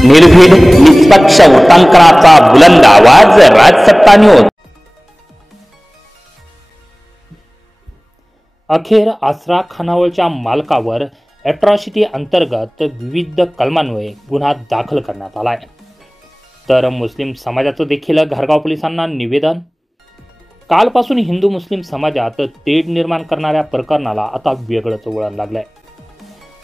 निर्भीड निष्पक्ष वृत्तांकनाचा बुलंद आवाज राजसत्ता न्यूज। अखेर आसरा खानावळच्या मालकावर अॅट्रॉसिटी अंतर्गत विविध कलमान्वये गुन्हा दाखल करण्यात आला आहे। तर मुस्लिम समाजाचं देखील घारगाव पोलिसांना निवेदन। कालपासून हिंदू मुस्लिम समाजात तेढ निर्माण करणाऱ्या प्रकरणाला आता वेगळंच वळण लागलंय।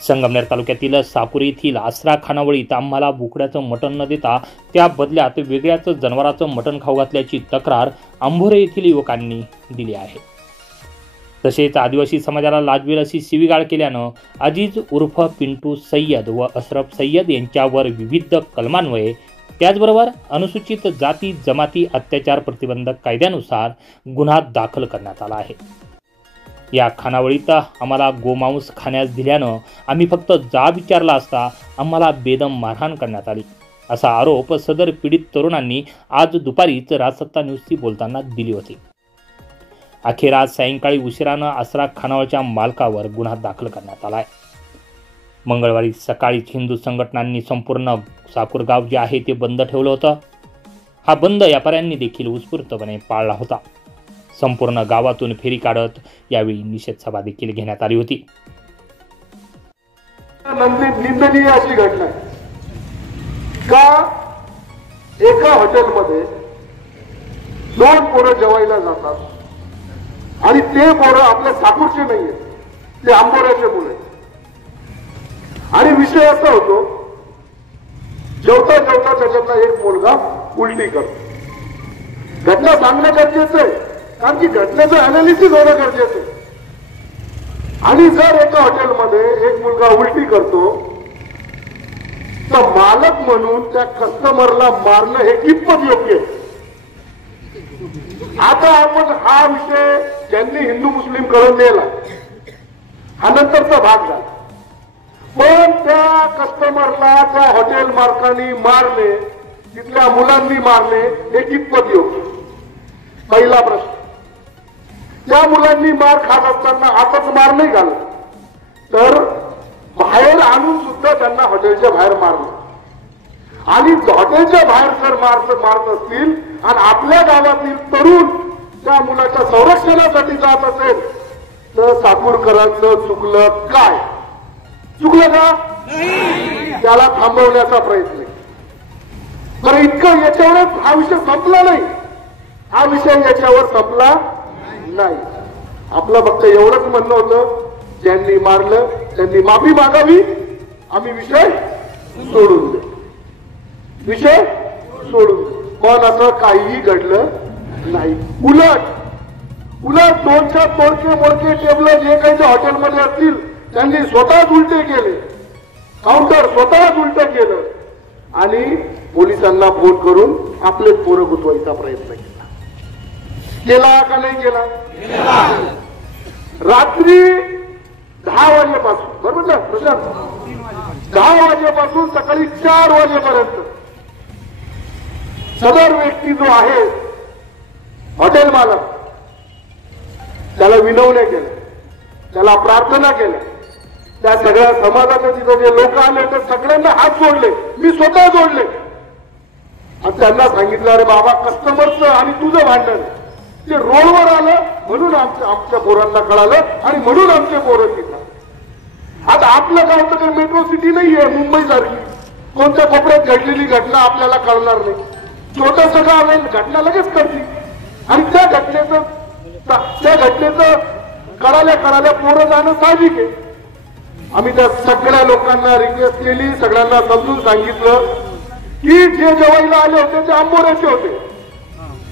संगमनेर तालुक्यातील साकुर येथील आसरा खानावळीत आम्हाला बोकड्याचं मटण न देता त्या बदल्यात वेगळ्याच जनावराचं मटण खाऊ घातल्याची तक्रार आंभोरे येथील युवकांनी दिली आहे। तसेच आदिवासी समाजाला लाजवेल अशी शिवीगाळ केल्यानं अजीज उर्फ पिंटू सय्यद व अशरफ सय्यद यांच्यावर विविध कलमान्वये त्याचबरोबर अनुसूचित जाती जमाती अत्याचार प्रतिबंधक कायद्यानुसार गुन्हा दाखल करण्यात आला आहे। या खानावळीत आम्हाला गोमांस खाण्यास दिल्यानं आम्ही फक्त जा विचारला असता आम्हाला बेदम मारहाण करण्यात आली असा आरोप सदर पीडित तरुणांनी आज दुपारीच राजसत्ता न्यूजशी बोलताना दिली होती। अखेर आज सायंकाळी उशिरानं आसरा खानावळच्या मालकावर गुन्हा दाखल करण्यात आला आहे। मंगळवारी सकाळीच हिंदू संघटनांनी संपूर्ण साकुर गाव जे आहे ते बंद ठेवलं होतं। हा बंद व्यापाऱ्यांनी देखील उत्स्फूर्तपणे पाळला होता। संपूर्ण गावातून फेरी काढत यावेळी निषेध सभा देखील घेण्यात आली होती। निंदनीय अशी घटना का एका हॉटेलमध्ये दोन पोरं जेवायला जातात आणि ते पोरं आपल्या साकुरचे नाहीये, ते आंबोऱ्याचे मुलं आणि विषय असा होतो जेवता जेवता त्याच्यातला एक मुलगा उलटी करतो। घटना सांगणं गरजेचं आहे कारण की घटनेचं अनालिसिस होणं गरजेचं आहे। आणि जर एका हॉटेलमध्ये एक मुलगा उलटी करतो तर मालक म्हणून त्या कस्टमरला मारणं हे कितपत योग्य आहे। आता आपण हा विषय ज्यांनी हिंदू मुस्लिम करून दिला हा नंतरचा भाग झाला, पण त्या कस्टमरला त्या हॉटेल मालकांनी मारणे, तिथल्या मुलांनी मारणे हे कितपत योग्य? पहिला प्रश्न। त्या मुलांनी मार खात असताना आताच मार नाही घालत तर बाहेर आणून सुद्धा त्यांना हॉटेलच्या बाहेर मारलं आणि हॉटेलच्या बाहेर जर मारत असतील आणि आपल्या गावातील तरुण त्या मुलाच्या संरक्षणासाठी जात असेल तर साकुरकरांचं चुकलं काय? चुकलं का? त्याला थांबवण्याचा प्रयत्न आहे। तर इतकं याच्यावरच हा विषय संपला नाही, हा विषय याच्यावर संपला नाही। आपलं फक्त एवढंच म्हणणं होतं ज्यांनी मारलं त्यांनी माफी मागावी, आम्ही विषय सोडून दे, विषय सोडून दे। पण असं काहीही घडलं नाही। उलट दोनच्या तोडके मोडके टेबल जे काही हॉटेलमध्ये असतील त्यांनी स्वतःच उलटे केले, काउंटर स्वतःच उलट केलं आणि पोलिसांना फोन करून आपले पोरं गुंतवायचा प्रयत्न केला का नाही केला? रात्री 10 वाजेपासून, बरोबर ना प्रशांत, 10 वाजेपासून सकाळी 4 वाजेपर्यंत सदर व्यक्ती जो आहे हॉटेल मालक त्याला विनवण्या केल्या, त्याला प्रार्थना केल्या, त्या सगळ्या समाजाचे तिथे जे लोक आले तर सगळ्यांना हात जोडले, मी स्वतः जोडले आणि त्यांना सांगितलं अरे बाबा कस्टमरचं आणि तुझं भांडण ते रोडवर आलं म्हणून आमच्या पोरांना कळालं आणि म्हणून आमचे पोरं तिथं। आता आपलं गाव तर काही मेट्रो सिटी नाहीये मुंबई सारखी, कोणत्या कोपऱ्यात घडलेली घटना आपल्याला कळणार नाही। छोटस गाव आहे, घटना लगेच कळते आणि त्या घटनेचं कळाल्या पोरं जाणं साहजिक आहे। आम्ही त्या सगळ्या लोकांना रिक्वेस्ट केली, सगळ्यांना समजून सांगितलं की जे जेवायला आले होते ते आंबोऱ्याचे होते,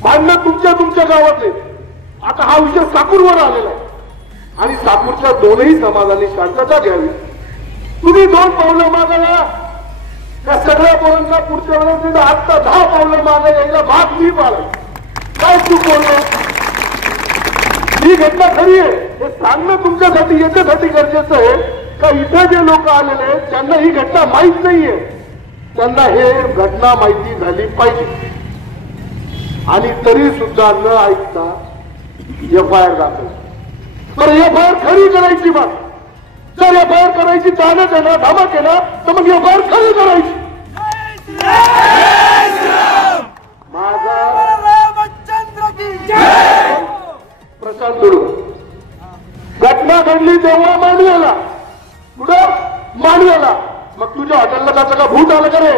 भांडणं तुमच्या गावातले। आता हा विषय साकूरवर आलेला आहे आणि साकूरच्या दोनही समाजांनी शांतता घ्यावी। तुम्ही 2 पावलं मागायला त्या सगळ्या पोरांना पुढच्या वेळेस आता 10 पावलं मागायला यायला भाग मी पाळाय काय चूक बोललो? ही घटना खरी आहे हे सांगणं तुमच्यासाठी याच्यासाठी गरजेचं आहे का इथे जे लोक आलेले आहेत त्यांना ही घटना माहीत नाहीये, त्यांना हे घटना माहिती झाली पाहिजे आणि तरी सुद्धा न ऐकता एफआयआर दाखल। तर एफआयआर खरी करायची बात, जर एफआयआर करायची चालत आहे ना, धामा केला तर मग एफआयआर खरी करायची। झालं का रे?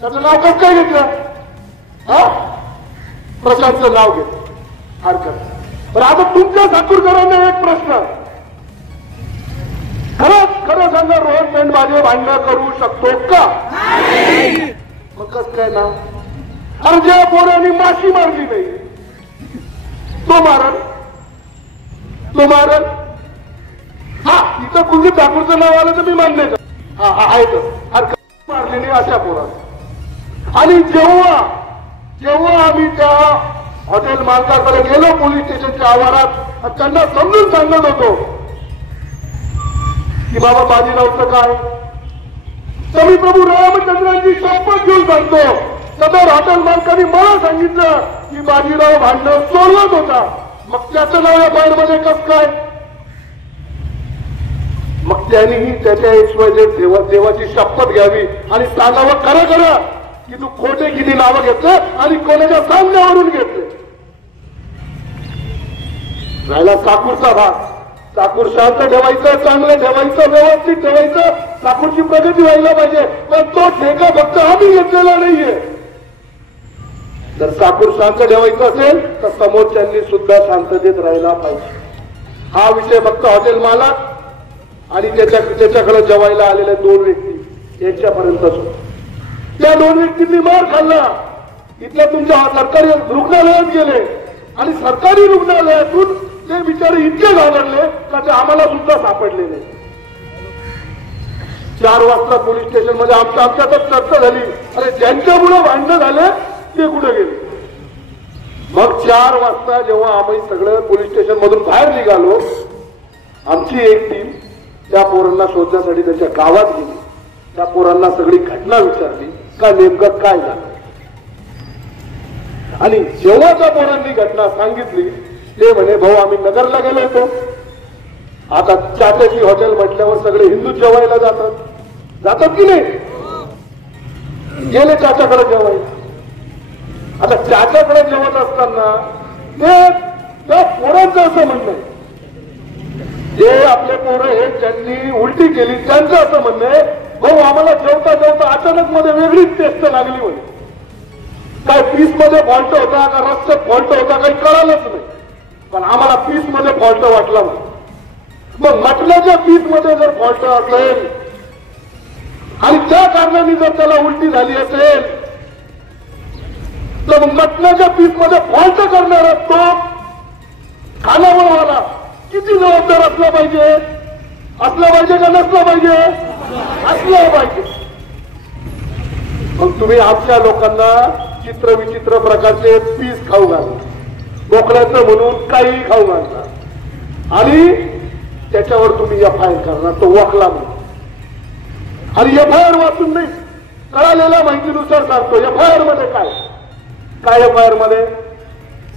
त्याचं नाव कसं काय घेतलं? हा, प्रशांतचं नाव घेतलं, हरकत. पण आता तुमच्या ठाकूरकरांना एक प्रश्न, खरं सांगा, रोहन पेंडमाजे भांडणं करू शकतो का? मग कसं काय ना? अरे ज्या पोरांनी माशी मारली नाही तो मारल, तो मारल. हा, इथं कुलदीप ठाकूरचं नाव आलं तर मी मान्य कर, हा आहे तर हरकत. मारली नाही अशा पोरांना. आणि जेव्हा आम्ही त्या हॉटेल मालकाकडे गेलो पोलीस स्टेशनच्या आवारात, त्यांना समजून सांगत होतो की बाबा बाजीरावचं काय, तर मी प्रभू रामचंद्रांची शपथ घेऊन सांगतो, सदर हॉटेल मालकाने मला सांगितलं की बाजीराव भांडण सोडवत होता. मग त्याचं नाव या बाहेरमध्ये कसं काय? मग त्यांनीही त्याच्या देवाची शपथ घ्यावी आणि सांगावं खरं की तू खोटे किती नावं घेतलं आणि कोणाच्या सांगण्यावरून घेतले. राहिला चाकूरचा भाग, चाकूर शांत ठेवायचं, चांगलं ठेवायचं, व्यवस्थित ठेवायचं, चाकूरची प्रगती व्हायला पाहिजे. पण तो ठेका फक्त आम्ही घेतलेला नाहीये. जर चाकूर शांत ठेवायचं असेल तर समोरच्यांनी सुद्धा शांततेत राहायला पाहिजे. हा विषय फक्त हॉटेल मालक आणि त्याच्याकडे जेवायला आलेल्या 2 व्यक्ती यांच्यापर्यंतच होता. त्या 2 व्यक्तींनी मार खाल्ला. इथल्या तुमच्या सरकारी रुग्णालयात गेले आणि सरकारी रुग्णालयातून ते बिचारे इतके घाबरले का ते आम्हाला सुद्धा सापडले नाही. 4 वाजता पोलीस स्टेशन मध्ये आमच्यातच चर्चा झाली. अरे ज्यांच्यामुळे भांडणं झाले ते कुठे गेले? मग 4 वाजता जेव्हा आम्ही सगळं पोलीस स्टेशन मधून बाहेर निघालो, आमची एक टीम त्या पोरांना शोधण्यासाठी त्याच्या गावात गेली. त्या पोरांना सगळी घटना विचारली का नेमकं काय झालं. आणि जेव्हा त्या पोरांनी घटना सांगितली ते म्हणे, भाऊ आम्ही नगरला गेलो होतो. आता चाट्याची हॉटेल म्हटल्यावर सगळे हिंदू जेवायला जातात की नाही? गेले चाच्याकडे जेवायला. आता चाच्याकडे जेवत असताना त्या पोरांचं असं म्हणणं आहे, जे आपले पोरं हे ज्यांनी उलटी केली त्यांचं असं म्हणणं आहे, भाऊ आम्हाला जेवता अचानक मध्ये वेगळीच टेस्ट लागली म्हणे. काय पीस मध्ये फॉल्ट होता का रस्त्यात फॉल्ट होता काही कळालंच नाही, पण आम्हाला पीस मध्ये फॉल्ट वाटला म्हणे. मग मटणाच्या पीस मध्ये जर फॉल्ट असेल आणि त्या कारणाने जर त्याला उलटी झाली असेल तर मग मटणाच्या पीस मध्ये फॉल्ट करणारा तो खानावळवाला किती जबाबदार असला पाहिजे का नसला पाहिजे? असलं पाहिजे. मग तुम्ही आमच्या लोकांना चित्रविचित्र प्रकारचे पीस खाऊ घालता, बोकड्याचं म्हणून काही खाऊ घालता आणि त्याच्यावर तुम्ही एफआयआर करणार, तो वाकला म्हणून. आणि एफआयआर वाचून नाही, कळालेल्या माहितीनुसार सांगतो. एफआयआर मध्ये काय एफआयआर मध्ये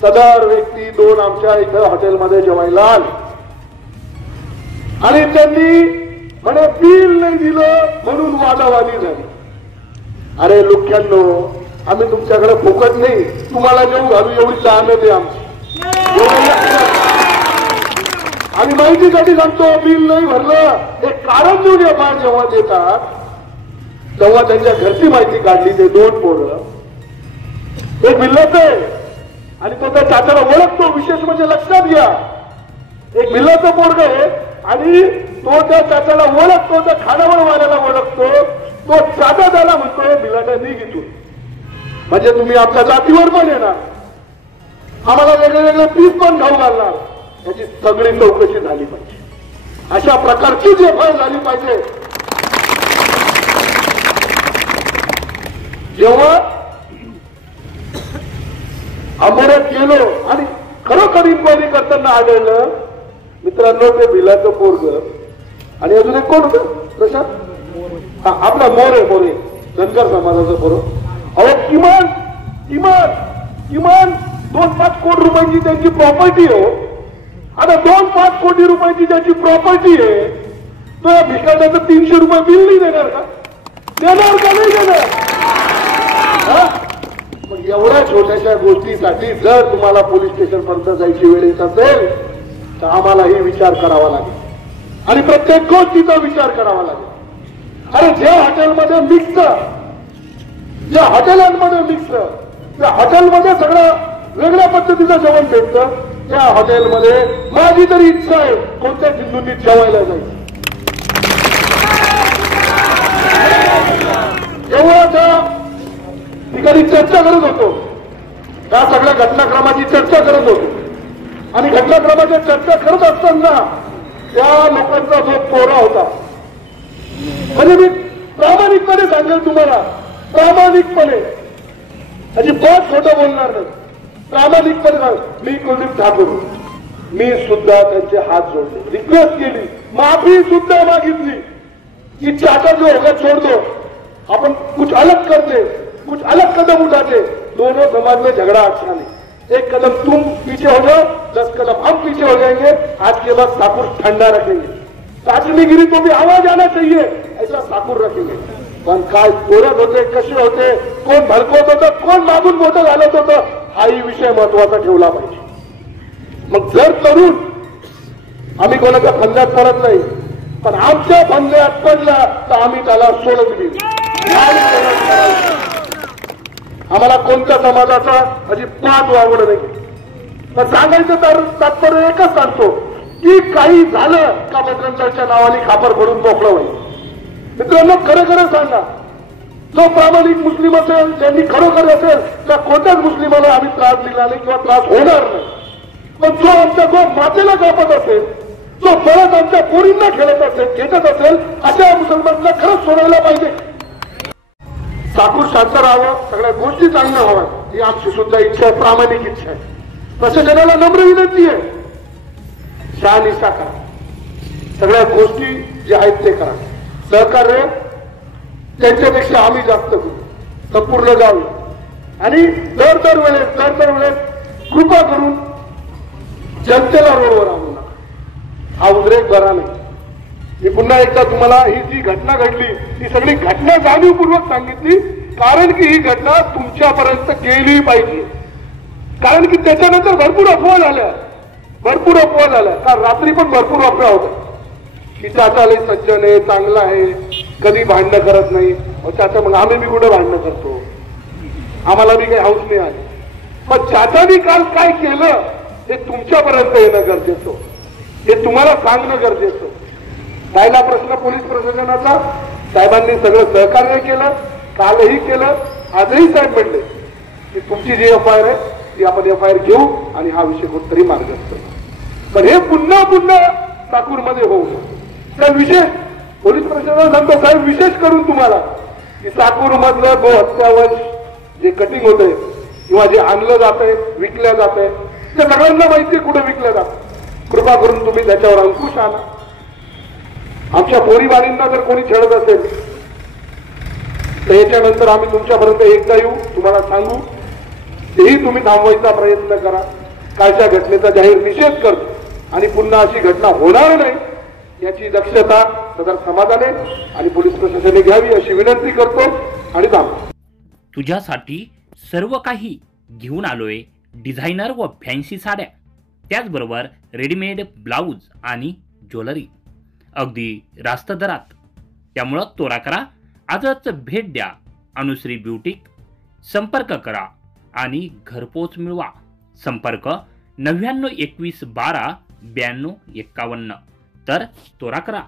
सदर व्यक्ती 2 आमच्या इथं हॉटेलमध्ये जेवायला आले आणि त्यांनी म्हणे बिल नाही दिलं म्हणून वादावादी झाली. अरे लुख्यांनो, आम्ही तुमच्याकडे फुकट नाही, तुम्हाला जेवू घालू एवढी लहानच आहे आमची. आणि माहितीसाठी सांगतो, बिल नाही भरलं हे कारण देऊन एफआयआर जेव्हा देतात तेव्हा त्यांच्या घरची माहिती काढली. ते 2 पोरं, एक मिल्लत आहे आणि तो त्या चाचाला ओळखतो. विशेष म्हणजे लक्षात घ्या, एक मिल्लाचं पोरग आहे आणि तो त्या चाचाला ओळखतो, त्या खानावळवाल्याला ओळखतो. तो चाचा त्याला म्हणतोय मिलाटा निघ इथून, म्हणजे तुम्ही आमच्या जातीवर पण येणार, आम्हाला वेगळे पीस पण खाऊ घालणार. याची सगळी चौकशी झाली पाहिजे. अशा प्रकारची जी एफआयआर झाली पाहिजे. जेव्हा अंबोऱ्यात गेलो आणि खरोखर इन्क्वायरी करताना आढळलं, मित्रांनो ते भिलाचं पोरग आणि अजून एक कोण होतं प्रशांत, आपला मोरे धनगर समाजाचं पोरं. अहो किमान 2-5 कोटी रुपयांची त्यांची प्रॉपर्टी हो. आता 2-5 कोटी रुपयांची ज्याची प्रॉपर्टी आहे तो या भिकाऱ्याचं 300 रुपये बिल नाही देणार का? नाही देणार? मग एवढ्या छोट्याशा गोष्टीसाठी जर तुम्हाला पोलीस स्टेशन पर्यंत जायची वेळ येत असेल तर आम्हालाही विचार करावा लागेल आणि प्रत्येक गोष्टीचा विचार करावा लागेल. अरे जे हॉटेलमध्ये मिक्स ज्या हॉटेलांमध्ये मिक्स, त्या हॉटेलमध्ये सगळं वेगळ्या पद्धतीचं जेवण भेटतं, त्या हॉटेलमध्ये माझी तरी इच्छा आहे कोणत्या हिंदूंनी जेवायला जायचं. जेव्हा त्या ठिकाणी चर्चा करत होतो, त्या सगळ्या घटनाक्रमाची चर्चा करत होतो आणि घटनाक्रमाची चर्चा करत असताना त्या लोकांचा जो कोरा होता, म्हणजे मी प्रामाणिकपणे सांगेल तुम्हाला, प्रामाणिकपणे अजिबात खोटं बोलणार नाही, प्रामाणिकपणे मी कुलदीप ठाकूर, मी सुद्धा त्यांचे हात जोडले, रिक्वेस्ट केली, माफी सुद्धा मागितली की चाचा जो होगा छोड़ दो, अपन कुछ अलग करते, कुछ अलग कदम उठाते, दोनों समाज में झगड़ा अच्छा नहीं, एक कदम तुम पीछे हो जाओ, 10 कदम हम पीछे हो जाएंगे, आज के बाद ठाकुर ठंडा रखेंगे, चाचणीगिरी को भी आवाज आना चाहिए ऐसा ठाकुर रखेंगे. पण काय बोलत होते, कसे होते, कोण भडकवत होतं, कोण मागून मोठं घालत होतं, हाही विषय महत्वाचा ठेवला पाहिजे. मग जर तरुण आम्ही कोणाच्या फंद्यात पडत नाही, पण आमच्या फंद्यात पडला तर आम्ही त्याला सोडत देऊ. आम्हाला कोणत्या समाजाचा अजिबात वावड नाही. तर सांगायचं तर तात्पर्य एकच सांगतो की काही झालं का मध्यंतरच्या नावाने खापर फोडून मोकळं होईल. मित्रांनो, खरं खरं सांगा, जो प्रामाणिक मुस्लिम असेल, ज्यांनी खरोखर असेल, त्या कोणत्याच मुस्लिमाला आम्ही त्रास दिला नाही किंवा त्रास होणार नाही. पण जो आमच्या जो मातेला कापत असेल, जो परत आमच्या पोरींना खेळत असेल, अशा मुसलमानांना खरंच सोडायला पाहिजे. ठाकूर शांत राहावं, सगळ्या गोष्टी चांगल्या व्हाव्या ही आमची सुद्धा इच्छा आहे, प्रामाणिक इच्छा आहे. प्रशासनाला नम्र विनंती आहे, शहानिशा करा, सगळ्या गोष्टी जे आहेत ते करा. सहकार्य त्यांच्यापेक्षा आम्ही जास्त करू, संपूर्ण गावी. आणि दर वेळेस कृपा करून जनतेला रोडवर आणू नका. हा उद्रेक बरा नाही. मी पुन्हा एकदा तुम्हाला ही जी घटना घडली ती सगळी घटना जाणीवपूर्वक सांगितली, कारण की ही घटना तुमच्यापर्यंत गेली पाहिजे. कारण की त्याच्यानंतर भरपूर अफवा झाल्या. काल रात्री पण भरपूर अफवा होत्या की चाचा लय सज्जन आहे, चांगला आहे, कधी भांडणं करत नाही. चाचा मग आम्ही बी कुठे भांडणं करतो, आम्हाला बी काही हौस नाही आली. पण चाचानी काल काय केलं हे तुमच्यापर्यंत येणं गरजेचं, हे तुम्हाला सांगणं गरजेचं. पहिला प्रश्न पोलीस प्रशासनाचा, साहेबांनी सगळं सहकार्य केलं, कालही केलं, आजही साहेब म्हणले की तुमची जी एफआयआर आहे ती आपण एफआयआर घेऊ आणि हा विषय कुठतरी मार्गस्थ. पण हे पुन्हा ठाकूरमध्ये होऊ नये. तर विशेष पोलीस प्रशासनाला सांगतो साहेब, विशेष करून तुम्हाला की ठाकूर मधलं गो हत्यावंश जे कटिंग होतंय किंवा जे आणलं जातंय, विकल्या जातंय, ते सगळ्यांना माहिती कुठे विकलं जातं. कृपा करून तुम्ही त्याच्यावर अंकुश आणा. आमच्या पोरीबाळींना जर कोणी छेडत असेल तर याच्यानंतर आम्ही तुमच्यापर्यंत एकदा येऊ, तुम्हाला सांगू, तेही तुम्ही थांबवायचा प्रयत्न करा. कालच्या घटनेचा जाहीर निषेध करतो आणि पुन्हा अशी घटना होणार नाही याची दक्षता सदर समाजाने आणि पोलीस प्रशासनाने घ्यावी अशी विनंती करतो आणि थांबतो. तुझ्यासाठी सर्व काही घेऊन आलोय, डिझायनर व फॅन्सी साड्या, त्याचबरोबर रेडीमेड ब्लाऊज आणि ज्वेलरी अगदी रास्त दरात. त्यामुळं त्वरा करा, आजच भेट द्या अनुश्री ब्युटीक. संपर्क करा आणि घरपोच मिळवा. संपर्क 99 21 12 92 51. तर त्वरा करा.